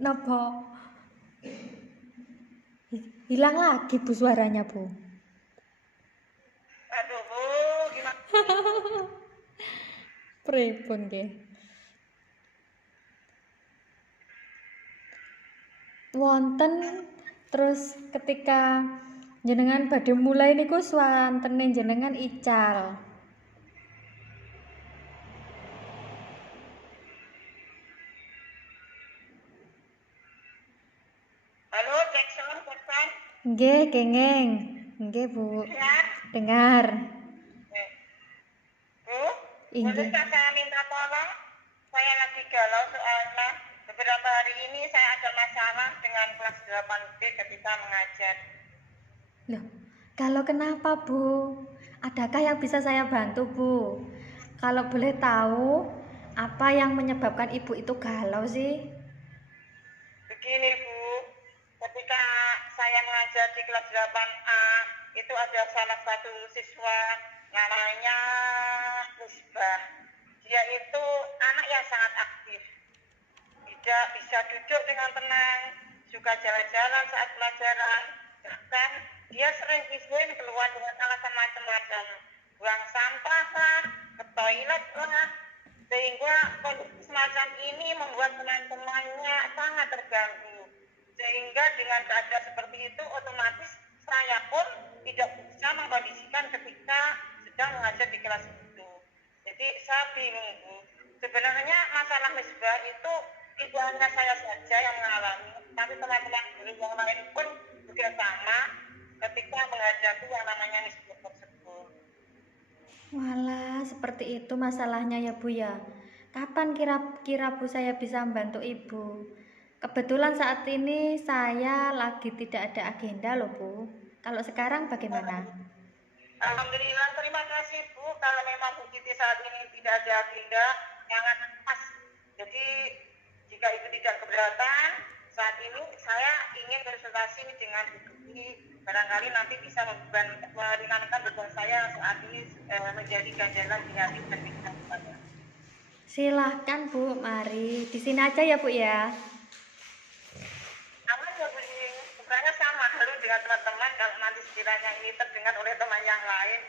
Napa? Hilang lagi Bu suaranya, Bu. Aduh Bu, gimana nih Bu? Pripun nggih? Wonten terus ketika jenengan badhe mulai niku swantene jenengan ical. Halo, Jackson, Jackson. Nggih, kenging. Nggih, Bu. Dengar? Dengar. Eh, Bu, Inggih. bolehkah saya minta tolong? Saya lagi galau soalnya beberapa hari ini saya ada masalah dengan kelas 8B ketika mengajar. Loh, kalau kenapa, Bu? Adakah yang bisa saya bantu, Bu? Kalau boleh tahu, apa yang menyebabkan Ibu itu galau sih? Begini Bu, ketika saya mengajar di kelas 8A, itu ada salah satu siswa namanya Musbah. Dia itu anak yang sangat aktif, tidak bisa duduk dengan tenang, suka jalan-jalan saat pelajaran, bahkan dia sering izin keluar dengan alasan macam-macam, buang sampah lah, ke toilet lah, sehingga kondisi semacam ini membuat teman-temannya sangat terganggu. Sehingga dengan keadaan seperti itu otomatis saya pun tidak bisa mengkondisikan ketika sedang mengajar di kelas itu. Jadi saya bingung Bu. Sebenarnya masalah misbah itu tidak hanya saya saja yang mengalami, tapi teman-teman guru yang lain pun juga sama ketika menghadapi yang namanya misbah tersebut. Walah, seperti itu masalahnya ya, Bu ya. Kapan kira-kira Bu saya bisa membantu Ibu? Kebetulan saat ini saya lagi tidak ada agenda loh, Bu. Kalau sekarang bagaimana? Alhamdulillah, terima kasih Bu. Kalau memang Bu Kiti saat ini tidak ada agenda, jangan pas. Jadi jika itu tidak keberatan, saat ini saya ingin konsultasi dengan Bu Kiti. Barangkali nanti bisa meringankan beban saya saat ini menjadi ganjalan di hati dan pikiran saya. Silahkan Bu, mari. Di sini aja ya Bu ya. Aman ya Bu, bukannya sama halu dengan teman-teman kalau nanti sekiranya ini terdengar oleh teman yang lain.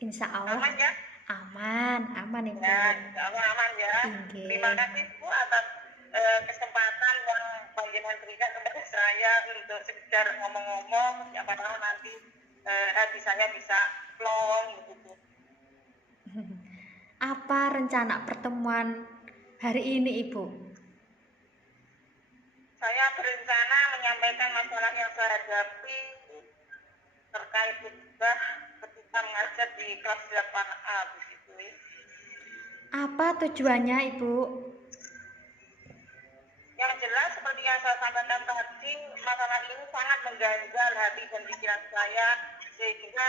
Insya Allah Aman ya? aman, aman Ibu. Ya, insya Allah aman ya. Inggih. Terima kasih Bu atas kesempatan yang panjenengan berikan kepada saya untuk sekedar ngomong-ngomong. Siapa tahu nanti hati saya bisa plong begitu. Apa rencana pertemuan hari ini Ibu? Saya berencana menyampaikan masalah yang saya hadapi terkait musibah ketika mengajar di kelas 8A begitu. Apa tujuannya Ibu? Yang jelas seperti yang saya sampaikan tadi, masalah ini sangat mengganjal hati dan pikiran saya, sehingga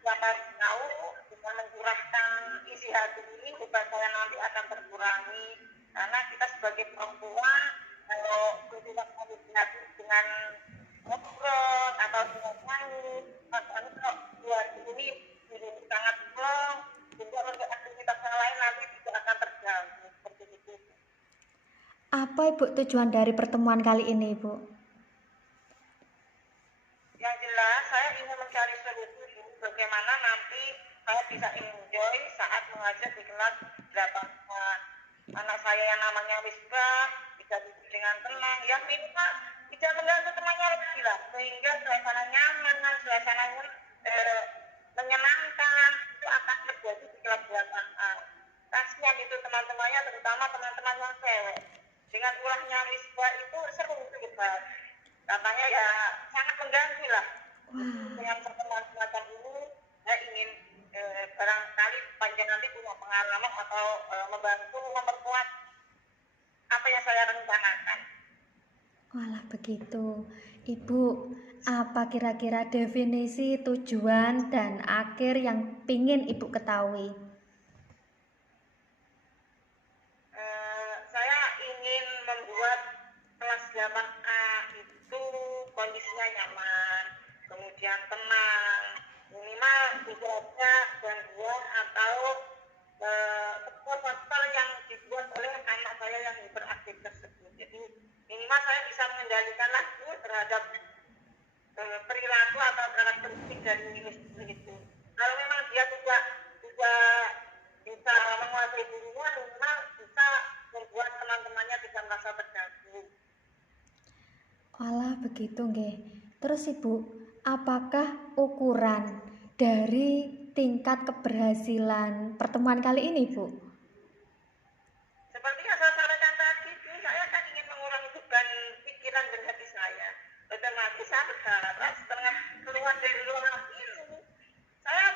siapa tahu dengan mencurahkan isi hati ini beban saya nanti akan terkurangi, karena kita sebagai perempuan kalau mencurahkan isi hati dengan ngobrol atau dengan nangis, makanya kalau buat ini sangat plong, sehingga untuk aktivitas yang lain nanti tidak akan terganggu seperti itu. Apa Ibu tujuan dari pertemuan kali ini Ibu? Yang jelas saya ingin mencari solusi bagaimana nanti saya bisa enjoy saat mengajar di kelas 8. Anak saya yang namanya Wisbah bisa duduk dengan tenang, yang minimal tidak mengganggu temannya lagi lah, sehingga suasana nyaman, suasana menyenangkan itu akan terjadi di kelas 8A. Kasihan itu teman-temannya, terutama teman-teman yang cewek. Dengan ulahnya Wisbah itu seru juga. Katanya ya sangat mengganggu lah. Dengan pertemuan semacam ini saya ingin barangkali panjang nanti punya pengalaman atau membantu memperkuat apa yang saya rencanakan. Walah begitu. Ibu, apa kira-kira definisi tujuan dan akhir yang pingin Ibu ketahui? Saya ingin membuat kelas 8A itu kondisinya nyaman, kemudian tenang, minimal tidak ada gangguan atau faktor yang dibuat oleh anak saya yang hiperaktif tersebut. Jadi minimal Walah begitu nggih. Terus Ibu, apakah ukuran dari tingkat keberhasilan pertemuan kali ini, Bu? Seperti yang saya sampaikan tadi, Bu, saya kan ingin mengurangi beban pikiran dan hati saya. Otomatis saya berharap setelah keluar dari ruangan ini, saya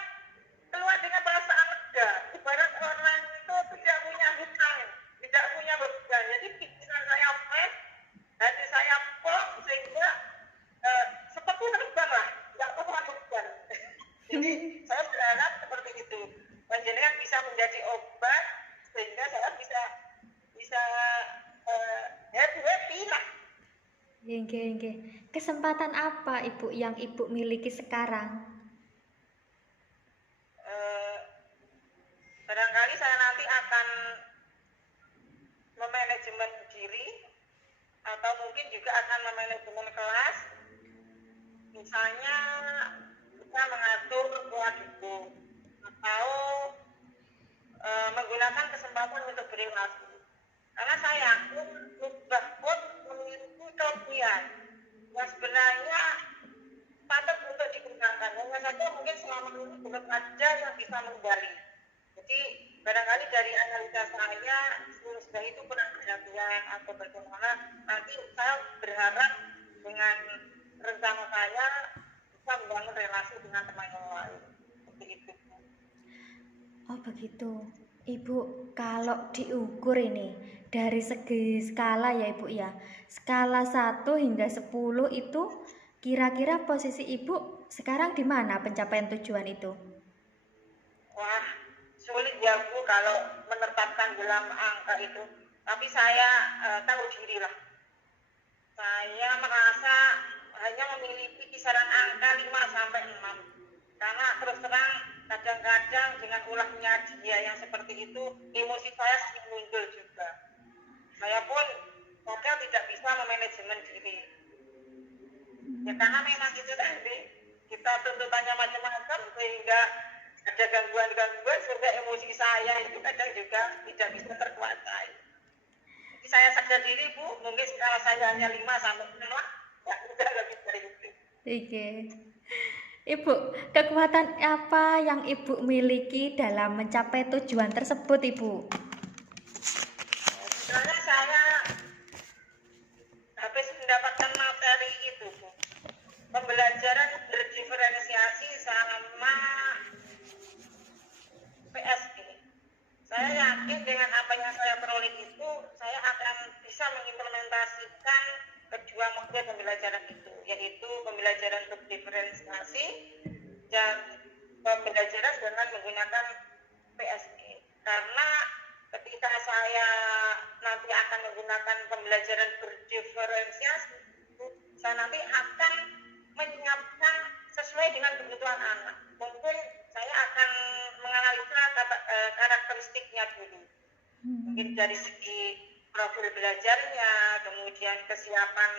keluar dengan perasaan lega. Ibarat orang itu tidak punya hutang, tidak punya beban. Jadi pikiran saya fresh, hati saya plong, sehingga seperti terbang lah, tidak punya beban. Jadi saya berharap seperti itu. Panjenengan bisa menjadi obat sehingga saya bisa bisa happy lah. Nggih, nggih. Kesempatan apa Ibu yang Ibu miliki sekarang? Barangkali saya nanti akan memanajemen diri atau mungkin juga akan memanajemen kelas. Misalnya kita mengatur pola hidup atau menggunakan kesempatan untuk berrelasi. Karena saya yakin musbah pun memiliki kelebihan yang sebenarnya patut untuk digunakan. Hanya saja mungkin selama ini belum ada yang bisa menggali. Jadi barangkali dari analisa saya, musbah itu kurang perhatian atau bagaimana. Nanti saya berharap dengan rencana saya bisa membangun relasi dengan teman yang lain. Seperti itu. Oh begitu. Ibu, kalau diukur ini dari segi skala ya Ibu ya. Skala 1 hingga 10 itu kira-kira posisi Ibu sekarang di mana pencapaian tujuan itu? Wah, sulit ya Bu kalau menetapkan dalam angka itu. Tapi saya tahu diri lah. Saya merasa hanya memiliki kisaran angka 5 sampai 6. Karena terus terang kadang-kadang dengan ulahnya dia yang seperti itu, emosi saya sering muncul juga. Saya pun kadang tidak bisa memanajemen diri. Ya karena memang itu tadi, kita tuntutannya macam-macam sehingga ada gangguan-gangguan sehingga emosi saya itu kadang juga tidak bisa terkuasai. Jadi saya sadar diri Bu, mungkin skala saya hanya 5 sampai 6 lah, ya udah lebih dari itu. Oke. Ibu, kekuatan apa yang Ibu miliki dalam mencapai tujuan tersebut, Ibu? Sebenarnya saya habis mendapatkan materi itu, Bu. Pembelajaran berdiferensiasi sama PSI. Saya yakin dengan apa yang saya peroleh itu, saya akan bisa mengimplementasikan kedua model pembelajaran itu, yaitu pembelajaran berdiferensiasi dan pembelajaran dengan menggunakan PSI. Karena ketika saya nanti akan menggunakan pembelajaran berdiferensiasi, saya nanti akan menyiapkan sesuai dengan kebutuhan anak. Mungkin saya akan menganalisa karakteristiknya dulu. Mungkin dari segi profil belajarnya, kemudian kesiapan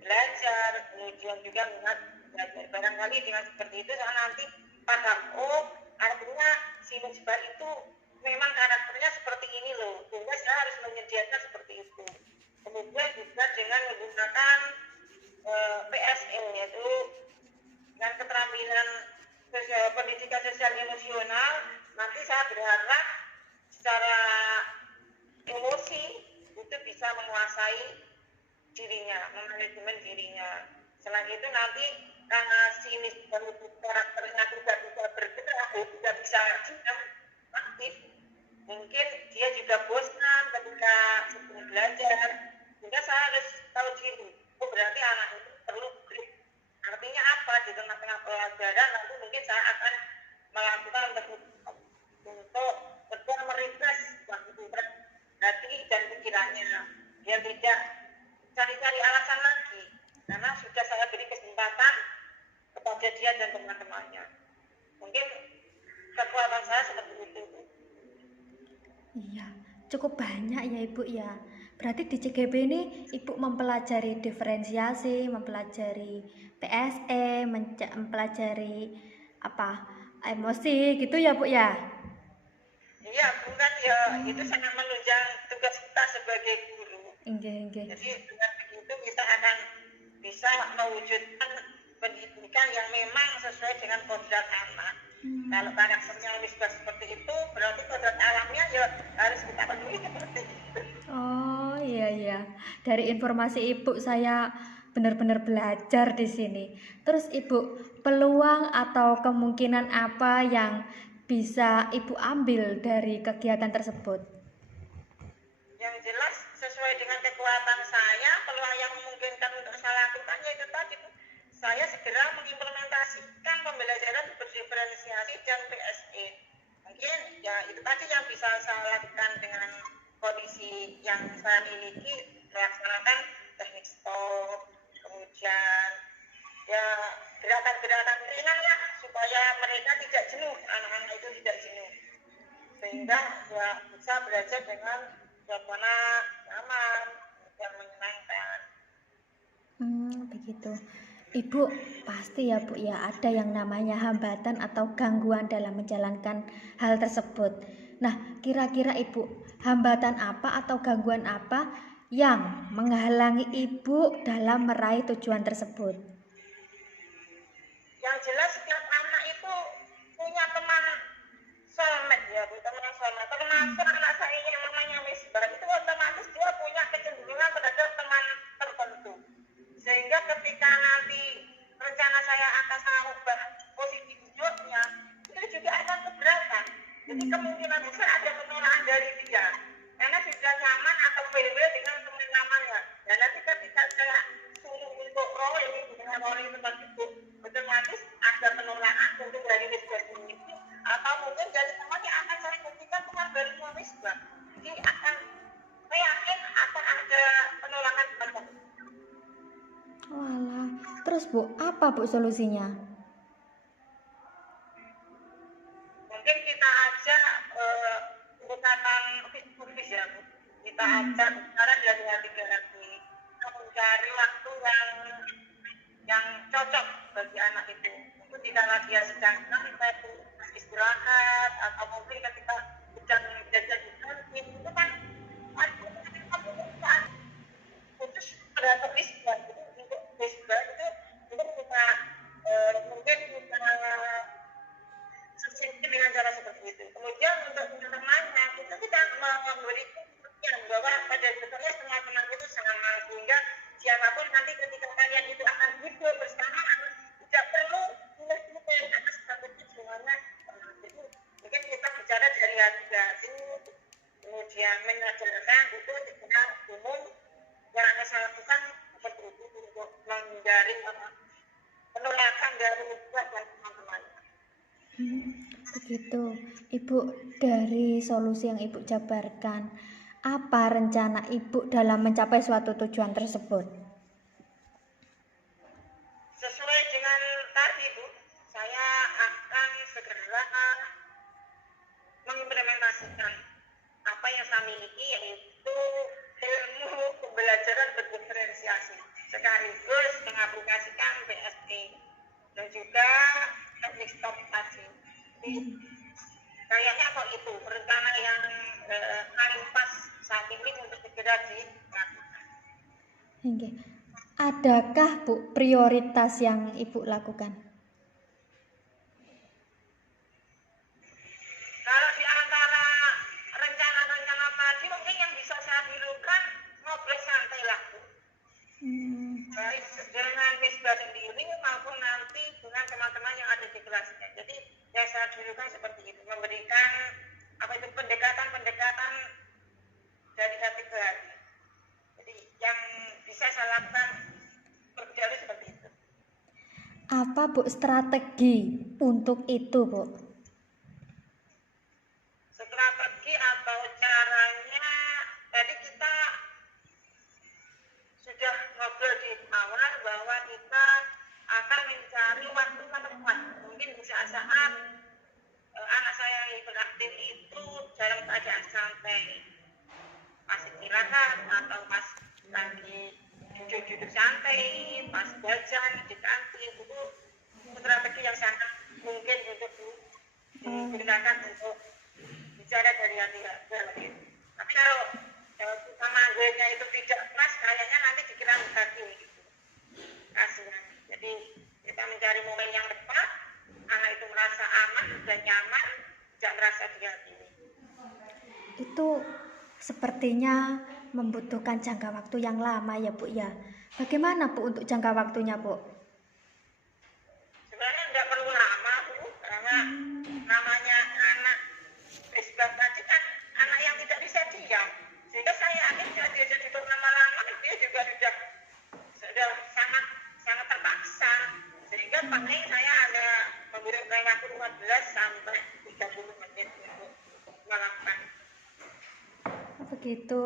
belajar, kemudian juga minat belajar. Barangkali dengan seperti itu saya nanti paham, oh artinya si musbah itu memang karakternya seperti ini loh, sehingga saya harus menyediakan seperti itu. Kemudian juga dengan menggunakan PSM, yaitu dengan keterampilan pendidikan sosial emosional, nanti saya berharap secara emosi itu bisa menguasai dirinya, memanajemen dirinya. Selain itu nanti karena sinis dan karakternya tidak bisa bergerak, tidak bisa aktif, mungkin dia juga bosan ketika sebelum belajar. Sehingga saya harus tahu diri, oh berarti anak itu perlu grip. Artinya apa? Di tengah-tengah pelajaran nanti mungkin saya akan melakukan untuk betul merefresh hati dan pikirannya, biar tidak cari-cari alasan lagi, karena sudah saya beri kesempatan kepada dia dan teman-temannya. Mungkin kekuatan saya seperti itu. Iya, cukup banyak ya Ibu ya. Berarti di CGB ini Ibu mempelajari diferensiasi, mempelajari PSE, mempelajari apa emosi gitu ya Bu ya. Iya, bukan ya, itu sangat menunjang tugas kita sebagai guru. Enggak. Jadi dengan begitu kita akan mewujudkan pendidikan yang memang sesuai dengan kodrat anak. Kalau karakternya misbah seperti itu, berarti kodrat alamnya ya harus kita penuhi seperti itu. Oh iya. Dari informasi Ibu saya benar-benar belajar di sini. Terus Ibu, peluang atau kemungkinan apa yang bisa Ibu ambil dari kegiatan tersebut? Yang jelas sesuai dengan kekuatan saya, peluang yang memungkinkan untuk saya lakukan yaitu tadi saya segera mengimplementasikan pembelajaran berdiferensiasi dan PSE. Mungkin ya itu tadi yang bisa saya lakukan dengan kondisi yang saya miliki, melaksanakan teknik stop, kemudian ya gerakan-gerakan ringan lah supaya mereka tidak jenuh, anak-anak itu tidak jenuh, sehingga ya bisa belajar dengan suasana nyaman dan menyenangkan. Begitu. Ibu pasti ya Bu ya ada yang namanya hambatan atau gangguan dalam menjalankan hal tersebut. Nah, kira-kira Ibu, hambatan apa atau gangguan apa yang menghalangi Ibu dalam meraih tujuan tersebut? Yang jelas setiap anak itu punya teman soulmate ya Bu, teman soulmate. Termasuk anak saya yang namanya Misbah itu otomatis dia punya kecenderungan terhadap teman tertentu. Sehingga ketika nanti rencana saya akan saya ubah posisi hidupnya, itu juga akan keberatan. Jadi kemungkinan besar ada penolakan dari dia. Karena sudah nyaman atau PW dengan teman nyamannya. Dan nanti ketika saya suruh untuk rolling dengan rolling tempat itu, otomatis ada penolakan untuk dari Misbah ini. Atau mungkin dari temannya akan saya buktikan teman dari Misbah. Jadi akan saya yakin akan ada penolakan teman. Walah, terus Bu, apa Bu solusinya? Mungkin kita ajak pendekatan office ya Bu. Kita ajak bicara dari hati ke hati, mencari waktu yang cocok bagi anak itu. Itu tidak lagi dia sedang santai, istirahat, atau mungkin ketika sedang jajan di kantin, itu kan ada khusus terhadap Misbah. Jadi untuk Misbah itu kita mungkin kita sensitif dengan cara seperti itu. Kemudian untuk teman-temannya kita tidak memberi pengertian bahwa pada dasarnya semua teman itu sama, sehingga siapapun nanti ketika kalian itu akan hidup bersama tidak perlu pilih-pilih atas satu tujuannya. Jadi mungkin kita bicara dari hati ke hati, kemudian menyadarkan itu tidak umum yang akan saya lakukan seperti itu untuk menghindari penolakan dari Misbah dan teman-teman. Begitu. Ibu, dari solusi yang Ibu jabarkan, apa rencana Ibu dalam mencapai suatu tujuan tersebut? Sesuai dengan tadi Bu, saya akan segera mengimplementasikan apa yang saya miliki, yaitu ilmu pembelajaran berdiferensiasi sekaligus mengaplikasikan PSE dan juga teknik stop tadi. Kayaknya kok itu rencana yang paling pas saat ini untuk segera dilakukan. Adakah Bu prioritas yang Ibu lakukan? Kalau di antara rencana-rencana tadi mungkin yang bisa saya dulukan ngobrol santai lah Bu. Baik dengan Misbah sendiri maupun nanti dengan teman-teman yang ada di kelasnya. Jadi yang saya dulukan seperti itu, memberikan pendekatan dari hati ke hati. Jadi yang bisa saya lakukan terlebih dahulu seperti itu. Apa Bu strategi untuk itu Bu? Strategi atau caranya tadi kita sudah ngobrol di awal bahwa kita akan mencari waktu tepat. Mungkin di saat-saat anak saya yang hiperaktif itu dalam keadaan santai, pas istirahat atau pas lagi duduk-duduk santai, pas jajan di kantin, itu strategi yang sangat mungkin untuk digunakan untuk bicara dari hati ke hati. Tapi kalau kita manggilnya itu tidak pas, kayaknya nanti dikira negatif gitu. sepertinya membutuhkan jangka waktu yang lama ya Bu ya. Bagaimana Bu untuk jangka waktunya Bu? Sebenarnya nggak perlu lama Bu, karena namanya anak Misbah tadi kan anak yang tidak bisa diam, sehingga saya yakin kalau dia jadi lama-lama dia juga sudah sangat sangat terpaksa, sehingga paling saya ada memberikan waktu 15 sampai 30 menit untuk melakukan. Begitu.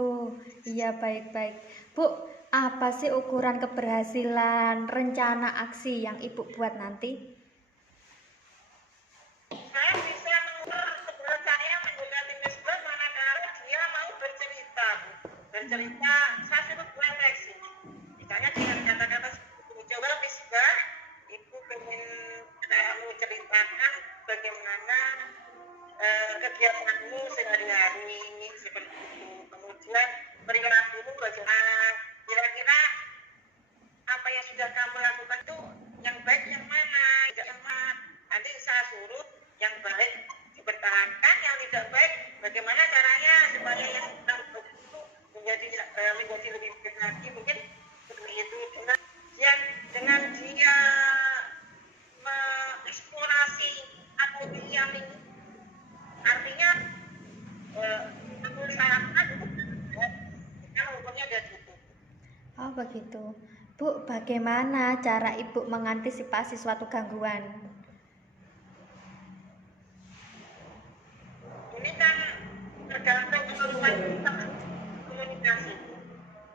Iya, baik-baik. Bu, apa sih ukuran keberhasilan rencana aksi yang Ibu buat nanti? Saya bisa mengukur kebenaran saya mendekati Misbah manakala dia mau bercerita. Bercerita, saya suruh refleksi. Misalnya dengan kata-kata seperti coba Misbah, Ibu ingin kamu ceritakan bagaimana kegiatanmu sehari-hari seperti itu. Kemudian perilakumu bagaimana, kira-kira apa yang sudah kamu lakukan itu yang baik yang mana, tidak yang mana. Nanti saya suruh yang baik dipertahankan, yang tidak baik bagaimana caranya supaya yang baik itu menjadi lebih baik lagi, mungkin seperti itu. Dengan dia mengeksplorasi atau dia artinya aku sarankan kita hukumnya dari itu. Oh, begitu. Bu, bagaimana cara Ibu mengantisipasi suatu gangguan? Ini kan tergantung kemampuan kita komunikasi.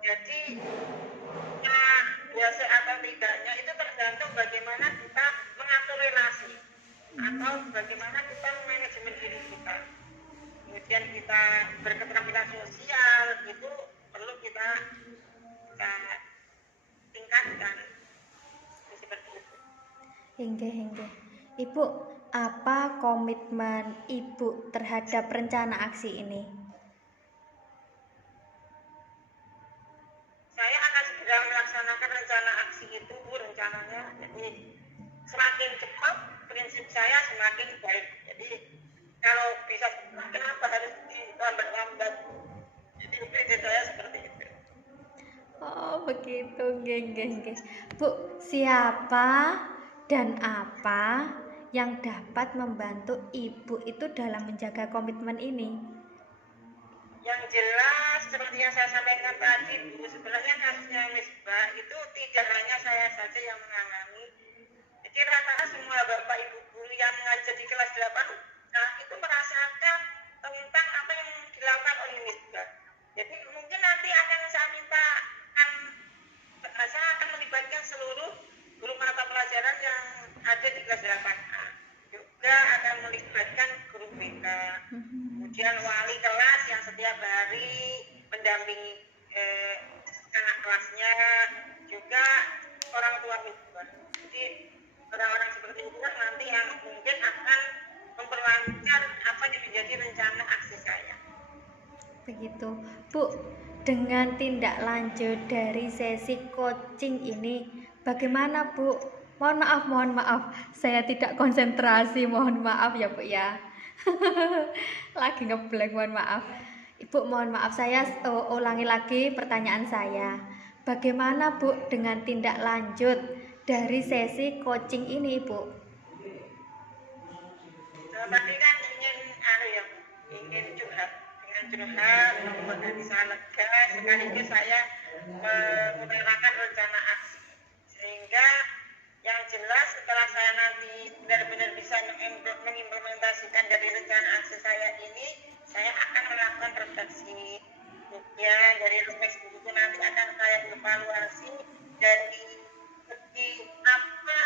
Jadi biasa atau tidaknya itu tergantung bagaimana kita mengatur relasi atau bagaimana kita manajemen diri kita. Kemudian kita berketerampilan sosial itu perlu kita tingkatkan seperti itu. Hingga. Ibu, apa komitmen Ibu terhadap rencana aksi ini? Saya akan segera melaksanakan rencana aksi itu, Bu, rencananya. Jadi semakin cepat prinsip saya semakin baik. Jadi kalau bisa kenapa harus dilambat-lambat? Jadi prinsip saya seperti itu. Oh, begitu. Nggih. Bu, siapa dan apa yang dapat membantu Ibu itu dalam menjaga komitmen ini? Yang jelas seperti yang saya sampaikan tadi, Bu, sebenarnya kasusnya Misbah itu tidak hanya saya saja yang mengalami. Jadi rata-rata semua Bapak Ibu guru yang mengajar di kelas 8 itu merasakan tentang apa yang dilakukan oleh Misbah. Jadi mungkin nanti akan saya minta saya akan melibatkan seluruh guru mata pelajaran yang ada di kelas 8A. Juga akan melibatkan guru BK. Kemudian wali kelas yang setiap hari mendampingi anak kelasnya, juga orang tua Misbah. Jadi orang-orang seperti itulah nanti yang mungkin akan memperlancar apa yang menjadi rencana aksi saya. Begitu, Bu. Dengan tindak lanjut dari sesi coaching ini, bagaimana Bu? Mohon maaf, saya tidak konsentrasi, mohon maaf ya Bu ya. Lagi ngeblank, mohon maaf. Ibu, mohon maaf, saya ulangi lagi pertanyaan saya. Bagaimana Bu dengan tindak lanjut dari sesi coaching ini, Bu? Tadi kan ingin curhat, membuat hati saya lega, sekaligus saya mengutarakan rencana aksi, sehingga yang jelas setelah saya nanti benar-benar bisa mengimplementasikan dari rencana aksi saya ini, saya akan melakukan refleksi. Kemudian dari refleksi itu nanti akan saya evaluasi dari segi apa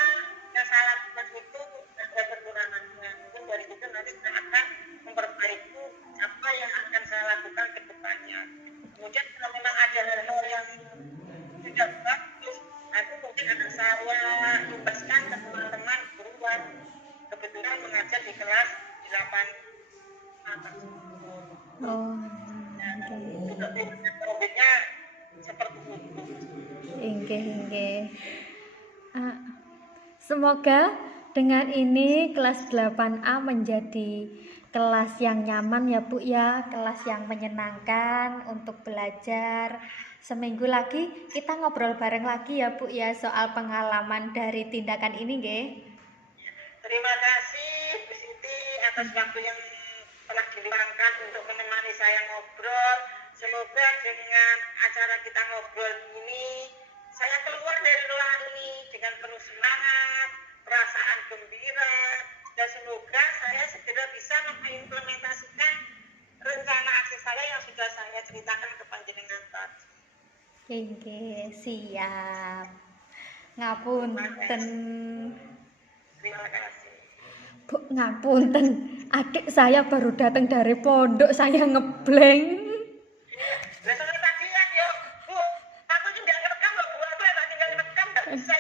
yang saya lakukan itu ada kekurangannya. Mungkin dari itu nanti saya akan memperbaiki apa yang akan saya lakukan ke depannya. Kemudian kalau memang ada hal-hal yang tidak bagus, nanti mungkin akan saya imbaskan ke teman-teman guruan kebetulan mengajar di kelas 8 atas. Oh, Produknya seperti itu. Inggih. Semoga dengan ini kelas 8A menjadi kelas yang nyaman ya Bu ya, kelas yang menyenangkan untuk belajar. Seminggu lagi kita ngobrol bareng lagi ya Bu ya soal pengalaman dari tindakan ini nggih. Terima kasih Bu Siti atas waktu yang telah diluangkan untuk menemani saya ngobrol. Semoga dengan acara kita ngobrol ini, saya keluar dari ruangan ini dengan penuh semangat, perasaan gembira, dan semoga saya segera bisa mengimplementasikan rencana aksi saya yang sudah saya ceritakan ke panjenengan tadi. Nggih, siap. Ngapunten. Terima kasih. Bu, ngapunten. Adik saya baru datang dari pondok, saya ngeblank. Lah soalnya tadi kan yo, Bu, aku juga ngerekam loh Bu, aku yang tadi nggak ngerekam nggak bisa